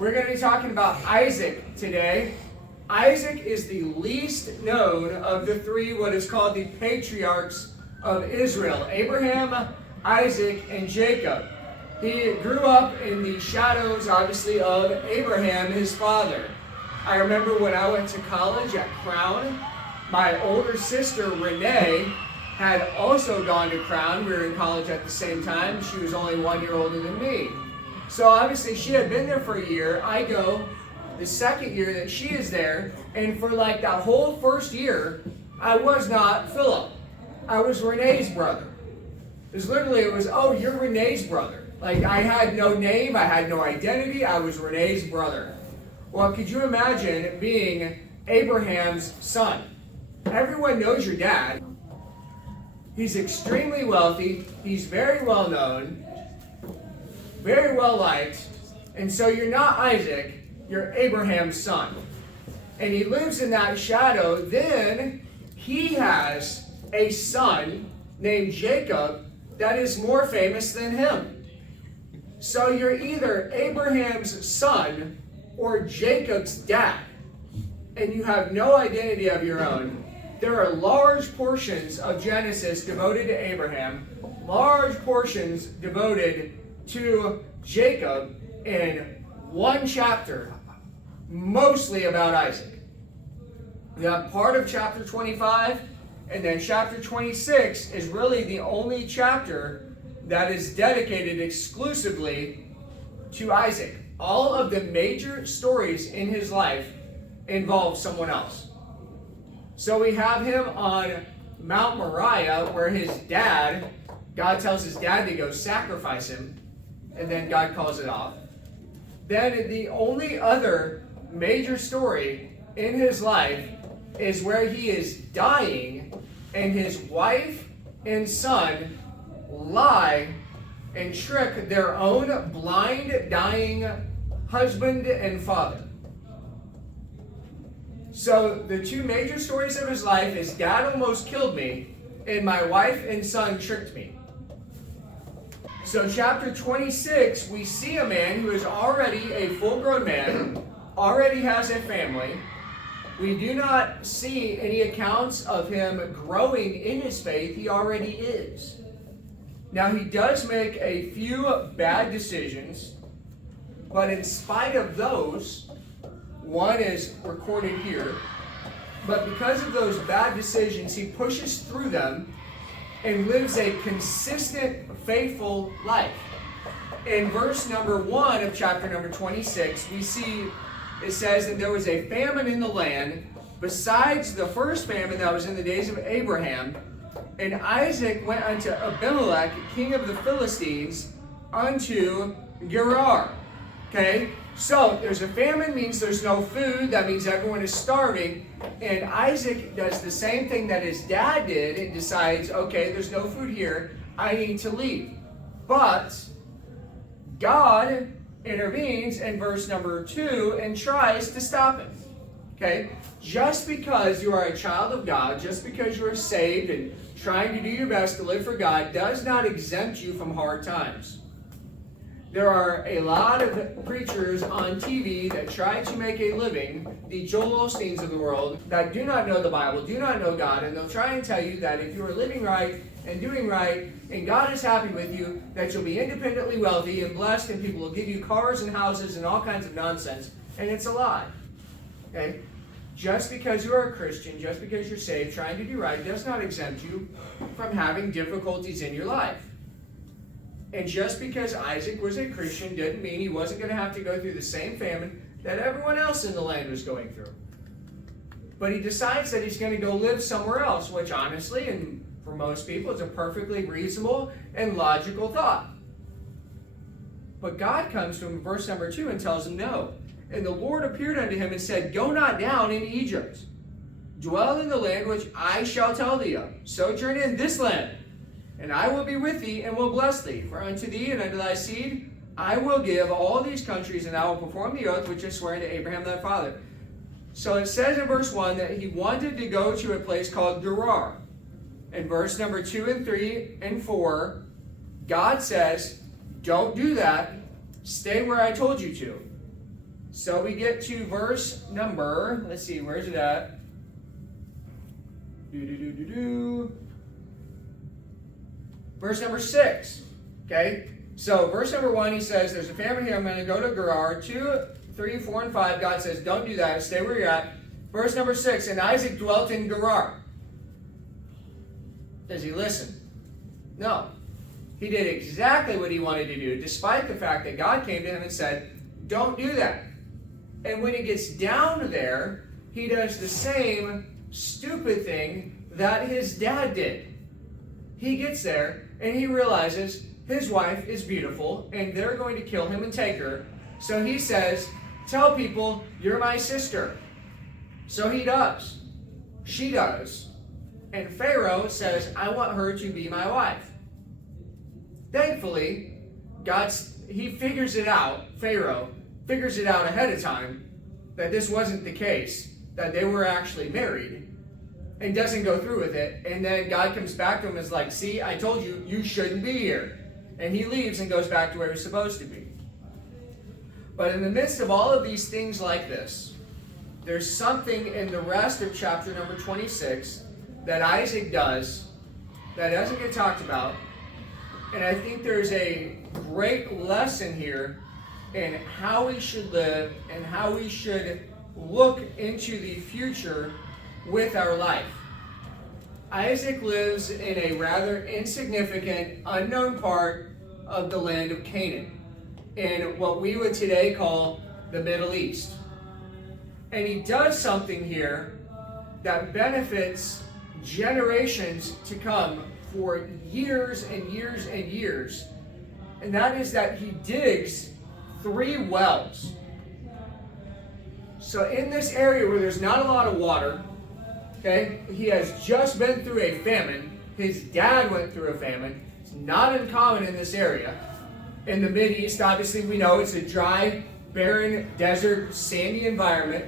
We're going to be talking about Isaac today. Isaac is the least known of the three, what is called the patriarchs of Israel: Abraham, Isaac, and Jacob. He grew up in the shadows, obviously, of Abraham, his father. I remember when I went to college at Crown, my older sister, Renee, had also gone to Crown. We were in college at the same time. She was only 1 year older than me. So obviously she had been there for a year. I go the second year that she is there, and for like that whole first year, I was not Philip. I was Renee's brother. It was, oh, you're Renee's brother. Like, I had no name, I had no identity, I was Renee's brother. Well, could you imagine being Abraham's son? Everyone knows your dad. He's extremely wealthy, he's very well known, very well liked, and so you're not Isaac, you're Abraham's son. And he lives in that shadow. Then he has a son named Jacob that is more famous than him. So you're either Abraham's son or Jacob's dad, and you have no identity of your own. There are large portions of Genesis devoted to Abraham, large portions devoted to Jacob, in one chapter, mostly about Isaac. We have part of chapter 25, and then chapter 26 is really the only chapter that is dedicated exclusively to Isaac. All of the major stories in his life involve someone else. So we have him on Mount Moriah, where his dad, God tells his dad to go sacrifice him, and then God calls it off. Then the only other major story in his life is where he is dying, and his wife and son lie and trick their own blind, dying husband and father. So the two major stories of his life is dad almost killed me, and my wife and son tricked me. So chapter 26, we see a man who is already a full-grown man, already has a family. We do not see any accounts of him growing in his faith. He already is. Now, he does make a few bad decisions, but in spite of those, one is recorded here, but because of those bad decisions, he pushes through them and lives a consistent, faithful life. In verse number 1 of chapter number 26, we see it says that there was a famine in the land besides the first famine that was in the days of Abraham. And Isaac went unto Abimelech, king of the Philistines, unto Gerar. Okay? So there's a famine, means there's no food. That means everyone is starving. And Isaac does the same thing that his dad did and decides, okay, there's no food here. I need to leave. But God intervenes in verse number 2 and tries to stop him. Okay? Just because you are a child of God, just because you are saved and trying to do your best to live for God, does not exempt you from hard times. There are a lot of preachers on TV that try to make a living, the Joel Osteens of the world, that do not know the Bible, do not know God, and they'll try and tell you that if you are living right and doing right, and God is happy with you, that you'll be independently wealthy and blessed, and people will give you cars and houses and all kinds of nonsense, and it's a lie. Okay? Just because you are a Christian, just because you're saved, trying to do right, does not exempt you from having difficulties in your life. And just because Isaac was a Christian didn't mean he wasn't going to have to go through the same famine that everyone else in the land was going through. But he decides that he's going to go live somewhere else, which honestly, and for most people, is a perfectly reasonable and logical thought. But God comes to him in verse number 2 and tells him no. And the Lord appeared unto him and said, Go not down into Egypt. Dwell in the land which I shall tell thee of. Sojourn in this land. And I will be with thee and will bless thee. For unto thee and unto thy seed I will give all these countries, and I will perform the oath which I swore unto Abraham thy father. So it says in verse 1 that he wanted to go to a place called Gerar. In verse number 2 and 3 and 4, God says, don't do that. Stay where I told you to. So we get to verse number, let's see, where's it at? Verse number 6. Okay? So verse number 1, he says, there's a famine here, I'm going to go to Gerar. 2, 3, 4, and 5, God says, don't do that, stay where you're at. Verse number 6, and Isaac dwelt in Gerar. Does he listen? No. He did exactly what he wanted to do, despite the fact that God came to him and said, don't do that. And when he gets down there, he does the same stupid thing that his dad did. He gets there and he realizes his wife is beautiful and they're going to kill him and take her. So he says, tell people you're my sister. So he does. She does. And Pharaoh says, I want her to be my wife. Thankfully, he figures it out, Pharaoh figures it out ahead of time, that this wasn't the case, that they were actually married, and doesn't go through with it. And then God comes back to him and is like, see, I told you, you shouldn't be here. And he leaves and goes back to where he's supposed to be. But in the midst of all of these things like this, there's something in the rest of chapter number 26 that Isaac does that doesn't get talked about. And I think there's a great lesson here in how we should live and how we should look into the future with our life. Isaac lives in a rather insignificant, unknown part of the land of Canaan, in what we would today call the Middle East. And he does something here that benefits generations to come for years and years and years. And that is that he digs 3 wells. So in this area where there's not a lot of water, okay, he has just been through a famine. His dad went through a famine. It's not uncommon in this area. In the Mideast, obviously we know it's a dry, barren, desert, sandy environment.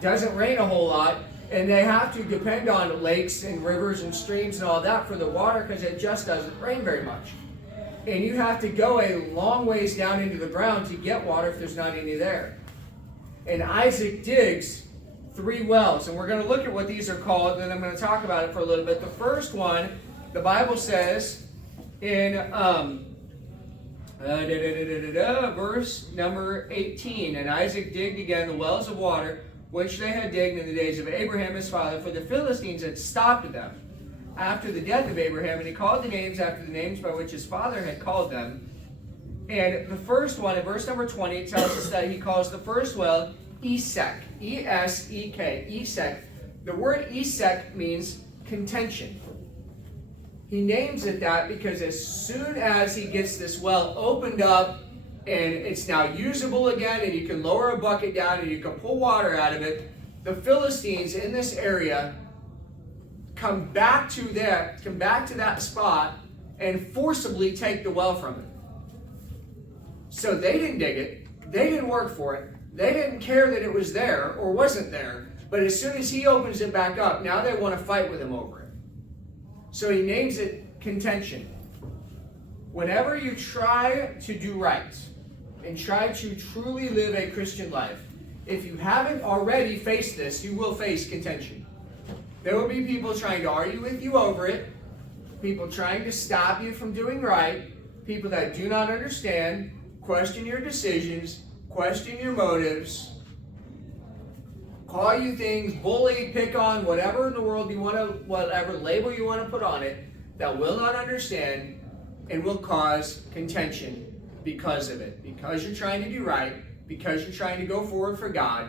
Doesn't rain a whole lot. And they have to depend on lakes and rivers and streams and all that for the water because it just doesn't rain very much. And you have to go a long ways down into the ground to get water if there's not any there. And Isaac digs 3 wells. And we're going to look at what these are called, and then I'm going to talk about it for a little bit. The first one, the Bible says in verse number 18, and Isaac digged again the wells of water which they had digged in the days of Abraham his father, for the Philistines had stopped them after the death of Abraham, and he called the names after the names by which his father had called them. And the first one, in verse number 20, it tells us that he calls the first well Esek, E-S-E-K, Esek. The word Esek means contention. He names it that because as soon as he gets this well opened up, and it's now usable again, and you can lower a bucket down and you can pull water out of it, the Philistines in this area come back to that spot and forcibly take the well from it. So they didn't dig it, they didn't work for it, they didn't care that it was there or wasn't there, but as soon as he opens it back up, now they want to fight with him over it. So he names it contention. Whenever you try to do right, and try to truly live a Christian life, if you haven't already faced this, you will face contention. There will be people trying to argue with you over it, people trying to stop you from doing right, people that do not understand, question your decisions, question your motives, call you things, bully, pick on, whatever in the world you want to, whatever label you want to put on it, that will not understand and will cause contention because of it. Because you're trying to do right, because you're trying to go forward for God,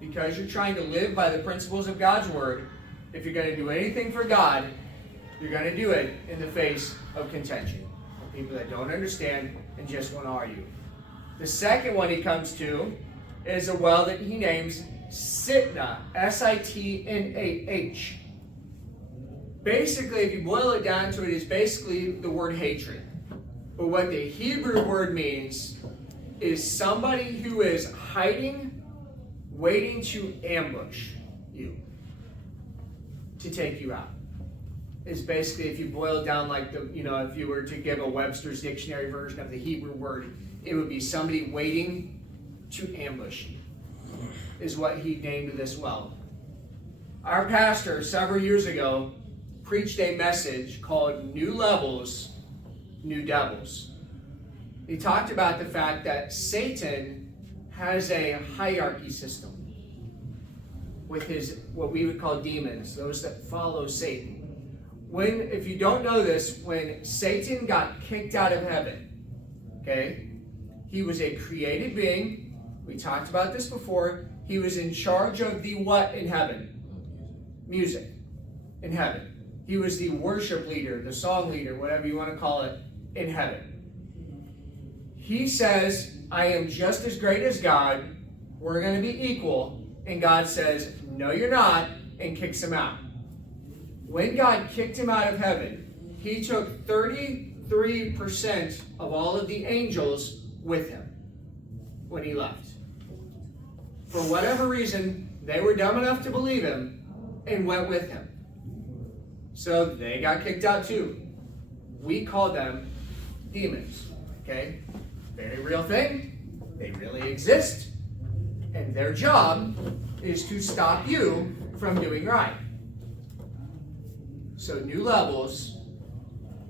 because you're trying to live by the principles of God's Word. If you're going to do anything for God, you're going to do it in the face of contention. People that don't understand and just want to argue. The second one he comes to is a well that he names Sitnah, S-I-T-N-A-H. Basically, if you boil it down to it, is basically the word hatred. But what the Hebrew word means is somebody who is hiding, waiting to ambush you, to take you out. It's basically, if you boil it down like if you were to give a Webster's dictionary version of the Hebrew word, it would be somebody waiting to ambush you. is what he named this well. Our pastor, several years ago, preached a message called New Levels, New Devils. He talked about the fact that Satan has a hierarchy system with his, what we would call demons, those that follow Satan. If you don't know this, when Satan got kicked out of heaven, okay, he was a created being. We talked about this before. He was in charge of the what in heaven? Music in heaven. He was the worship leader, the song leader, whatever you want to call it, in heaven. He says, I am just as great as God. We're going to be equal. And God says, no, you're not, and kicks him out. When God kicked him out of heaven, he took 33% of all of the angels with him when he left. For whatever reason, they were dumb enough to believe him and went with him. So they got kicked out too. We call them demons. Okay? Very real thing. They really exist. And their job is to stop you from doing right. So new levels,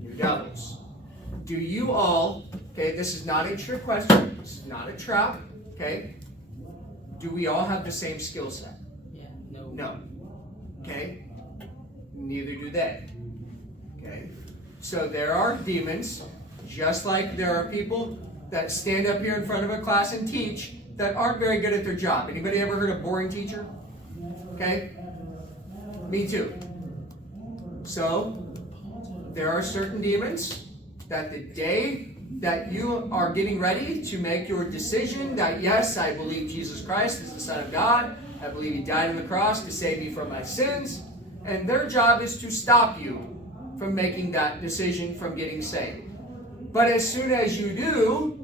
new devils. Do you all, okay, this is not a trick question. This is not a trap, okay? Do we all have the same skill set? Yeah, no. No. Okay? Neither do they. Okay? So there are demons, just like there are people that stand up here in front of a class and teach that aren't very good at their job. Anybody ever heard of boring teacher? Okay? Me too. So, there are certain demons that the day that you are getting ready to make your decision that, yes, I believe Jesus Christ is the Son of God, I believe He died on the cross to save me from my sins, and their job is to stop you from making that decision, from getting saved. But as soon as you do,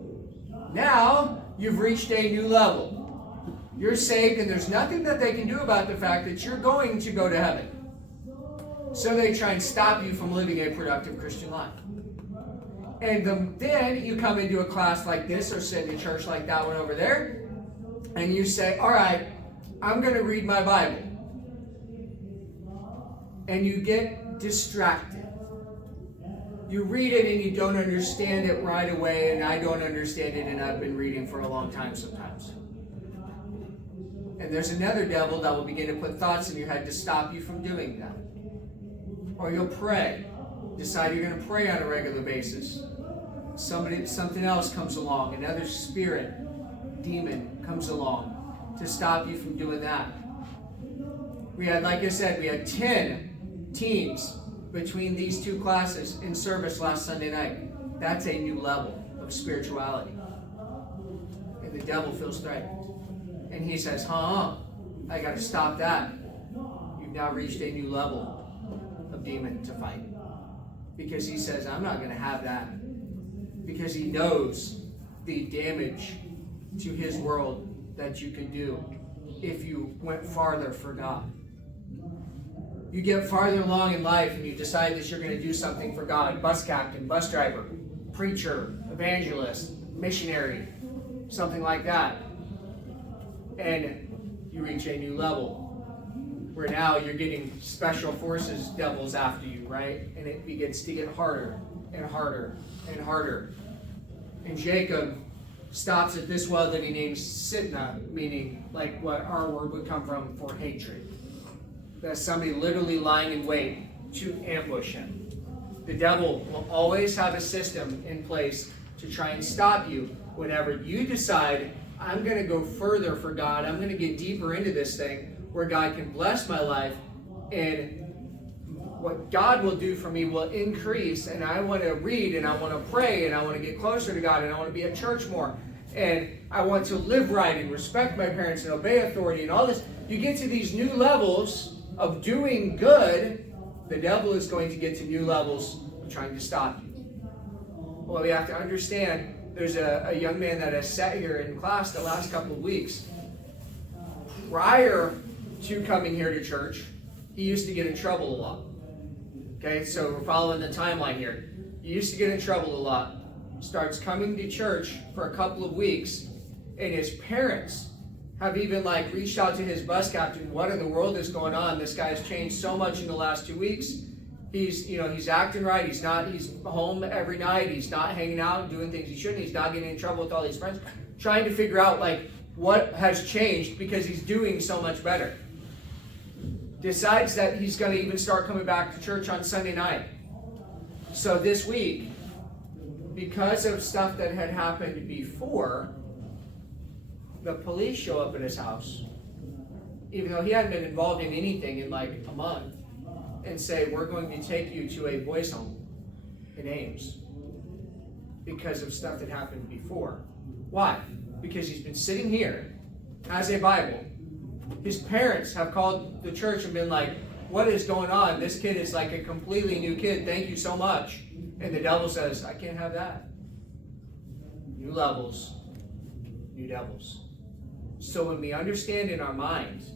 now you've reached a new level. You're saved, and there's nothing that they can do about the fact that you're going to go to heaven. So they try and stop you from living a productive Christian life. And then you come into a class like this or sit in a church like that one over there, and you say, all right, I'm going to read my Bible. And you get distracted. You read it and you don't understand it right away, and I don't understand it, and I've been reading for a long time sometimes. And there's another devil that will begin to put thoughts in your head to stop you from doing that. Or you'll pray. Decide you're going to pray on a regular basis. Something else comes along. Another spirit, demon comes along to stop you from doing that. We had, like I said, we had 10 teens between these two classes in service last Sunday night. That's a new level of spirituality. And the devil feels threatened. And he says, I got to stop that. You've now reached a new level of demon to fight. Because he says, I'm not going to have that. Because he knows the damage to his world that you could do if you went farther for God. You get farther along in life and you decide that you're going to do something for God. Bus captain, bus driver, preacher, evangelist, missionary, something like that. And you reach a new level where now you're getting special forces devils after you, right? And it begins to get harder and harder and harder. And Jacob stops at this well that he names Sitna, meaning like what our word would come from for hatred. That's somebody literally lying in wait to ambush him. The devil will always have a system in place to try and stop you whenever you decide, I'm going to go further for God. I'm going to get deeper into this thing where God can bless my life, and what God will do for me will increase, and I want to read, and I want to pray, and I want to get closer to God, and I want to be at church more, and I want to live right and respect my parents and obey authority and all this. You get to these new levels of doing good, the devil is going to get to new levels of trying to stop you. Well, we have to understand, there's a young man that has sat here in class the last couple of weeks. Prior to coming here to church, he used to get in trouble a lot. Okay, so we're following the timeline here. He used to get in trouble a lot. Starts coming to church for a couple of weeks, and his parents have even like reached out to his bus captain. What in the world is going on? This guy's changed so much in the last 2 weeks. He's acting right. He's home every night. He's not hanging out and doing things he shouldn't. He's not getting in trouble with all these friends. Trying to figure out like what has changed because he's doing so much better. Decides that he's going to even start coming back to church on Sunday night. So this week, because of stuff that had happened before, the police show up at his house, even though he hadn't been involved in anything in like a month, and say, we're going to take you to a boys' home in Ames because of stuff that happened before. Why? Because he's been sitting here, has a Bible. His parents have called the church and been like, what is going on? This kid is like a completely new kid. Thank you so much. And the devil says, I can't have that. New levels, new devils. So when we understand in our minds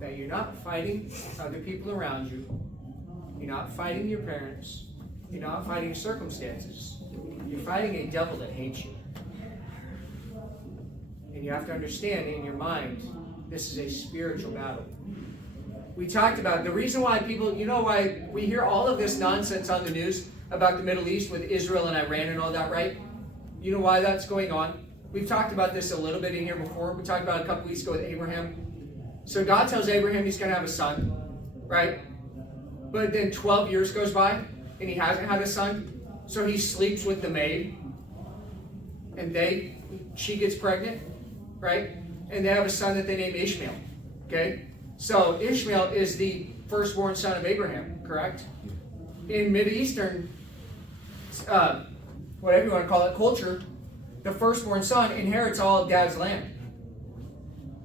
that you're not fighting other people around you, you're not fighting your parents, you're not fighting circumstances, you're fighting a devil that hates you. And you have to understand in your mind, this is a spiritual battle. We talked about the reason why people, why we hear all of this nonsense on the news about the Middle East with Israel and Iran and all that, right? You know why that's going on? We've talked about this a little bit in here before. We talked about it a couple weeks ago with Abraham. So God tells Abraham he's going to have a son, right? But then 12 years goes by and he hasn't had a son. So he sleeps with the maid and she gets pregnant, right? And they have a son that they name Ishmael, okay? So Ishmael is the firstborn son of Abraham, correct? In Mideastern, whatever you want to call it, culture, the firstborn son inherits all of dad's land.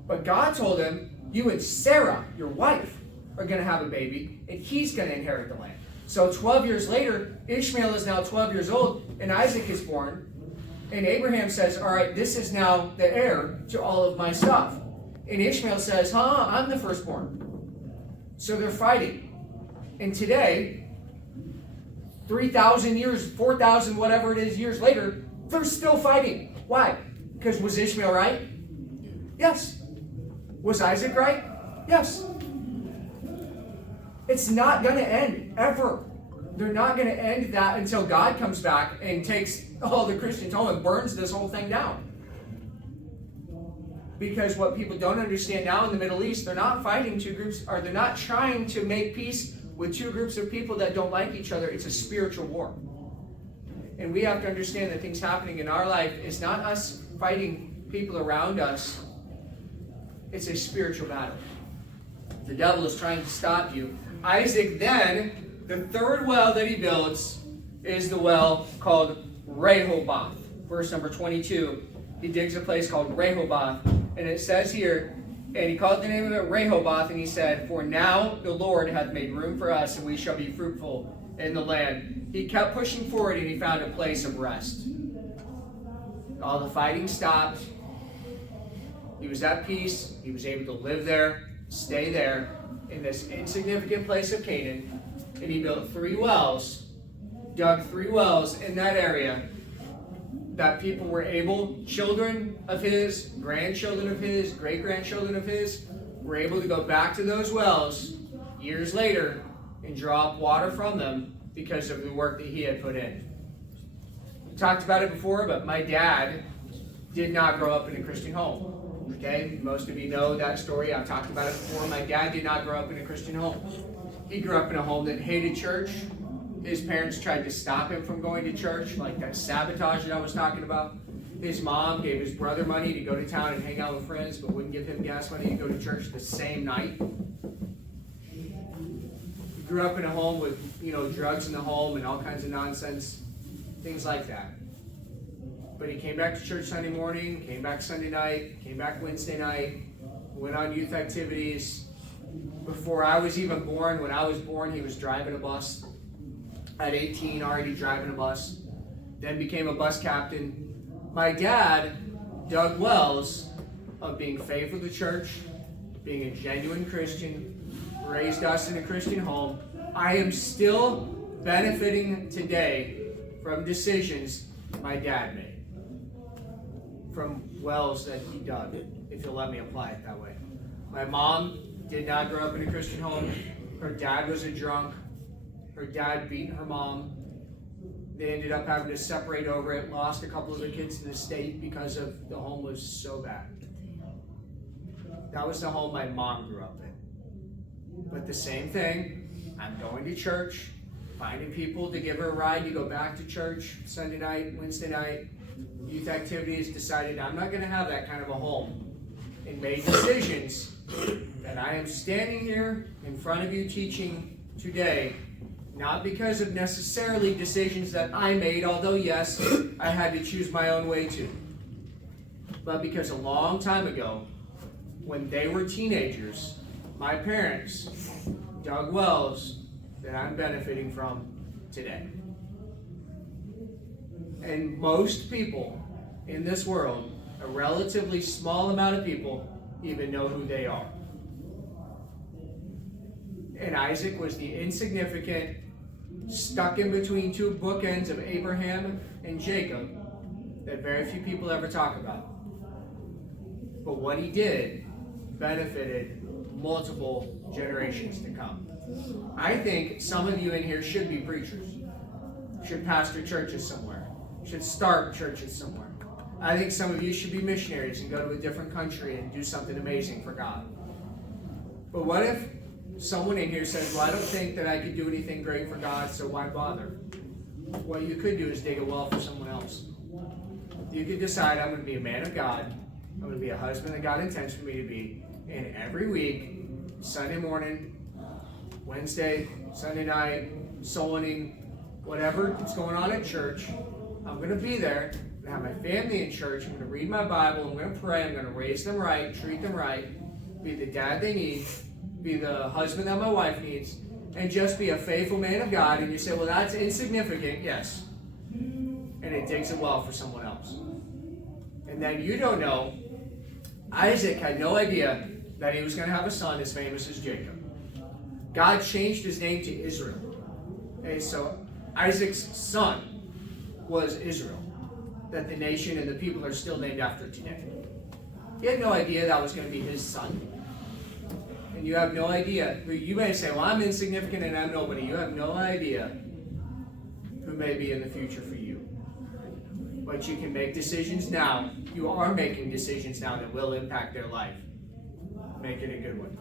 But God told him, you and Sarah, your wife, are going to have a baby, and he's going to inherit the land. So 12 years later, Ishmael is now 12 years old, and Isaac is born. And Abraham says, all right, this is now the heir to all of my stuff. And Ishmael says, I'm the firstborn. So they're fighting. And today, 3,000 years, 4,000, whatever it is, years later, they're still fighting. Why? Because was Ishmael right? Yes. Was Isaac right? Yes. It's not going to end, ever. They're not going to end that until God comes back and takes all the Christians home and burns this whole thing down. Because what people don't understand now in the Middle East, they're not fighting two groups, or they're not trying to make peace with two groups of people that don't like each other. It's a spiritual war. And we have to understand that things happening in our life is not us fighting people around us. It's a spiritual battle. The devil is trying to stop you. Isaac then, the third well that he builds is the well called Rehoboth. Verse number 22. He digs a place called Rehoboth. And it says here, and he called the name of it Rehoboth, and he said, for now the Lord hath made room for us, and we shall be fruitful in the land. He kept pushing forward, and he found a place of rest. All the fighting stopped. He was at peace. He was able to live there, stay there, in this insignificant place of Canaan. And he built 3 wells, dug 3 wells in that area, that people were able, children of his, grandchildren of his, great-grandchildren of his, were able to go back to those wells years later and draw up water from them because of the work that he had put in. We talked about it before, but my dad did not grow up in a Christian home. Okay, most of you know that story. I've talked about it before. My dad did not grow up in a Christian home. He grew up in a home that hated church. His parents tried to stop him from going to church, like that sabotage that I was talking about. His mom gave his brother money to go to town and hang out with friends, but wouldn't give him gas money to go to church the same night. He grew up in a home with, drugs in the home and all kinds of nonsense, things like that. But he came back to church Sunday morning, came back Sunday night, came back Wednesday night, went on youth activities. Before I was even born, when I was born, he was driving a bus. At 18, already driving a bus. Then became a bus captain. My dad dug wells of being faithful to church, being a genuine Christian, raised us in a Christian home. I am still benefiting today from decisions my dad made. From wells that he dug, if you'll let me apply it that way. My mom did not grow up in a Christian home. Her dad was a drunk. Her dad beat her mom. They ended up having to separate over it, lost a couple of their kids to the state because of the home was so bad. That was the home my mom grew up in. But the same thing, I'm going to church, finding people to give her a ride to go back to church Sunday night, Wednesday night, youth activities, decided I'm not going to have that kind of a home, and made decisions that I am standing here in front of you teaching today, not because of necessarily decisions that I made, although yes, I had to choose my own way too, but because a long time ago, when they were teenagers, my parents dug wells that I'm benefiting from today. And most people in this world, a relatively small amount of people, even know who they are. And Isaac was the insignificant, stuck in between two bookends of Abraham and Jacob that very few people ever talk about. But what he did benefited multiple generations to come. I think some of you in here should be preachers, should pastor churches somewhere, should start churches somewhere. I think some of you should be missionaries and go to a different country and do something amazing for God. But what if someone in here says, well, I don't think that I could do anything great for God, so why bother? What you could do is dig a well for someone else. You could decide, I'm going to be a man of God, I'm going to be a husband that God intends for me to be, and every week, Sunday morning, Wednesday, Sunday night, soul winning, whatever is going on at church, I'm going to be there. I'm going to have my family in church. I'm going to read my Bible. I'm going to pray. I'm going to raise them right, treat them right, be the dad they need, be the husband that my wife needs, and just be a faithful man of God. And you say, well, that's insignificant. Yes. And it digs a well for someone else. And then you don't know, Isaac had no idea that he was going to have a son as famous as Jacob. God changed his name to Israel. Okay, so Isaac's son was Israel, that the nation and the people are still named after today. He had no idea that was going to be his son. And you have no idea. You may say, well, I'm insignificant and I'm nobody. You have no idea who may be in the future for you. But you can make decisions now. You are making decisions now that will impact their life. Make it a good one.